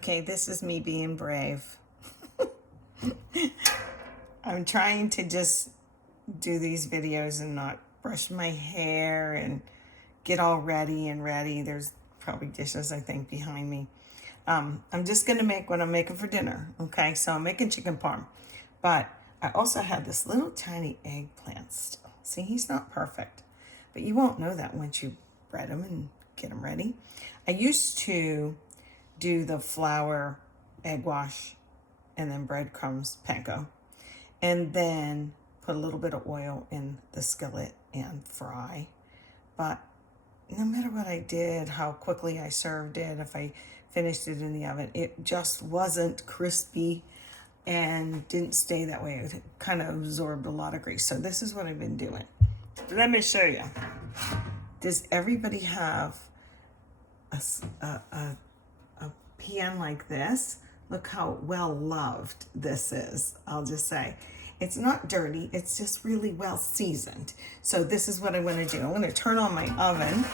Okay, this is me being brave. I'm trying to just do these videos and not brush my hair and get all ready and ready. There's probably dishes, I think, behind me. I'm just gonna make what I'm making for dinner. Okay, so I'm making chicken parm, but I also have this little tiny eggplant still. See, he's not perfect, but you won't know that once you bread him and get him ready. I used to do the flour, egg wash, and then breadcrumbs, panko, and then put a little bit of oil in the skillet and fry. But no matter what I did, how quickly I served it, if I finished it in the oven, it just wasn't crispy and didn't stay that way. It kind of absorbed a lot of grease. So this is what I've been doing. Let me show you. Does everybody have a pan like this? Look how well loved this is. I'll just say it's not dirty, it's just really well seasoned. So this is what I'm going to do. I'm going to turn on my oven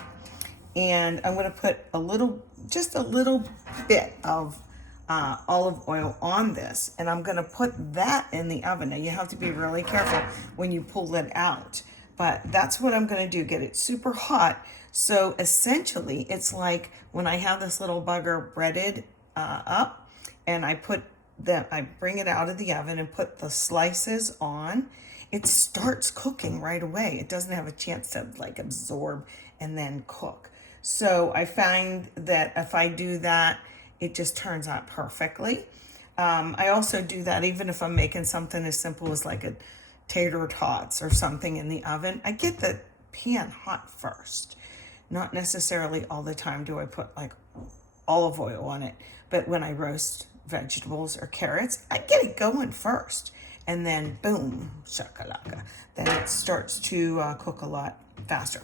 and I'm going to put just a little bit of olive oil on this, and I'm going to put that in the oven. Now you have to be really careful when you pull it out, but that's what I'm going to do, get it super hot. So essentially it's like when I have this little bugger breaded up, and I bring it out of the oven and put the slices on, it starts cooking right away. It doesn't have a chance to like absorb and then cook. So I find that if I do that, it just turns out perfectly. I also do that even if I'm making something as simple as like a tater tots or something in the oven. I get the pan hot first. Not necessarily all the time do I put like olive oil on it, but when I roast vegetables or carrots, I get it going first, and then boom, shakalaka. Then it starts to cook a lot faster.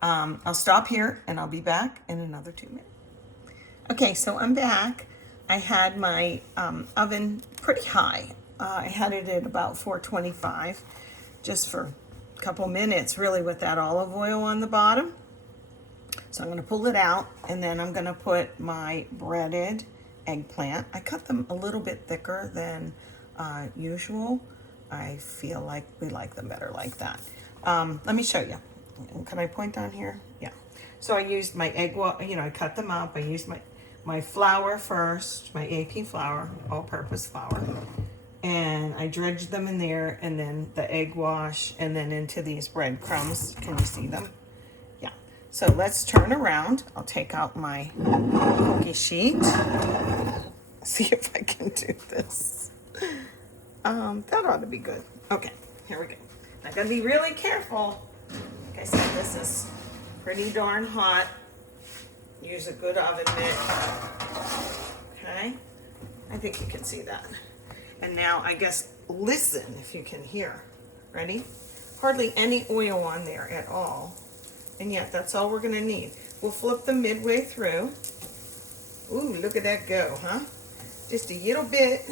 I'll stop here and I'll be back in another 2 minutes. Okay, so I'm back. I had my oven pretty high. I had it at about 425 just for a couple minutes, really, with that olive oil on the bottom. So I'm going to pull it out, and then I'm going to put my breaded eggplant. I cut them a little bit thicker than usual. I feel like we like them better like that. Let me show you. Can I point down here? Yeah. So I used my I cut them up. I used my flour first, my AP flour, all-purpose flour, and I dredged them in there, and then the egg wash, and then into these breadcrumbs. Can you see them? Yeah. So let's turn around. I'll take out my cookie sheet. See if I can do this. That ought to be good. Okay, here we go. I gotta be really careful. Like I said, this is pretty darn hot. Use a good oven mitt. Okay, I think you can see that. And now I guess listen if you can hear. Ready? Hardly any oil on there at all. And yet that's all we're gonna need. We'll flip them midway through. Ooh, look at that go, huh? Just a little bit.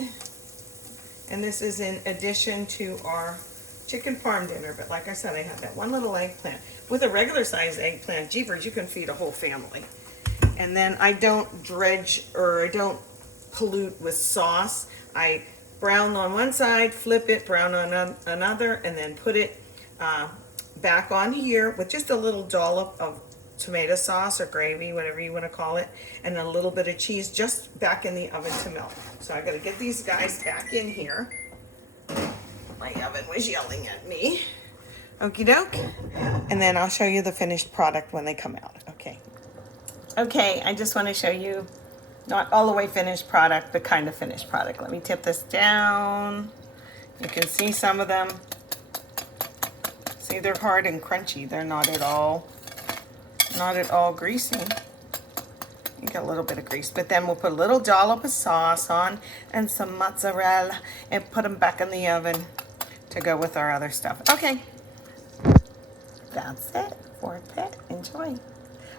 And this is in addition to our chicken parm dinner. But like I said, I had that one little eggplant. With a regular size eggplant, jeepers, you can feed a whole family. And then I don't dredge or I don't pollute with sauce. I brown on one side, flip it, brown on another, and then put it back on here with just a little dollop of tomato sauce or gravy, whatever you want to call it, and a little bit of cheese just back in the oven to melt. So I got to get these guys back in here. My oven was yelling at me. Okie doke. And then I'll show you the finished product when they come out. Okay. Okay, I just want to show you not all the way finished product, but kind of finished product. Let me tip this down. You can see some of them. See, they're hard and crunchy. They're not at all greasy. You get a little bit of grease, but then we'll put a little dollop of sauce on and some mozzarella and put them back in the oven to go with our other stuff. Okay, that's it for it. Enjoy.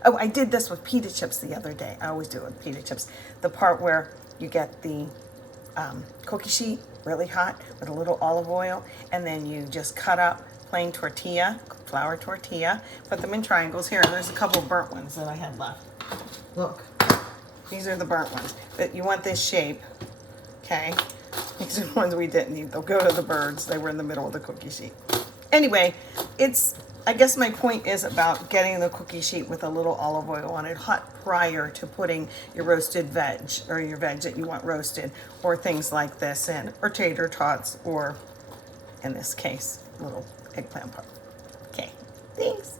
Oh, I did this with pita chips the other day. I always do it with pita chips. The part where you get the cookie sheet really hot with a little olive oil, and then you just cut up plain tortilla, flour tortilla, put them in triangles. Here, there's a couple burnt ones that I had left. Look, These are the burnt ones. But you want this shape, okay? These are the ones we didn't eat. They'll go to the birds. They were in the middle of the cookie sheet. Anyway, I guess my point is about getting the cookie sheet with a little olive oil on it hot prior to putting your roasted veg or your veg that you want roasted or things like this in, or tater tots, or in this case, little eggplant pop. Okay, thanks.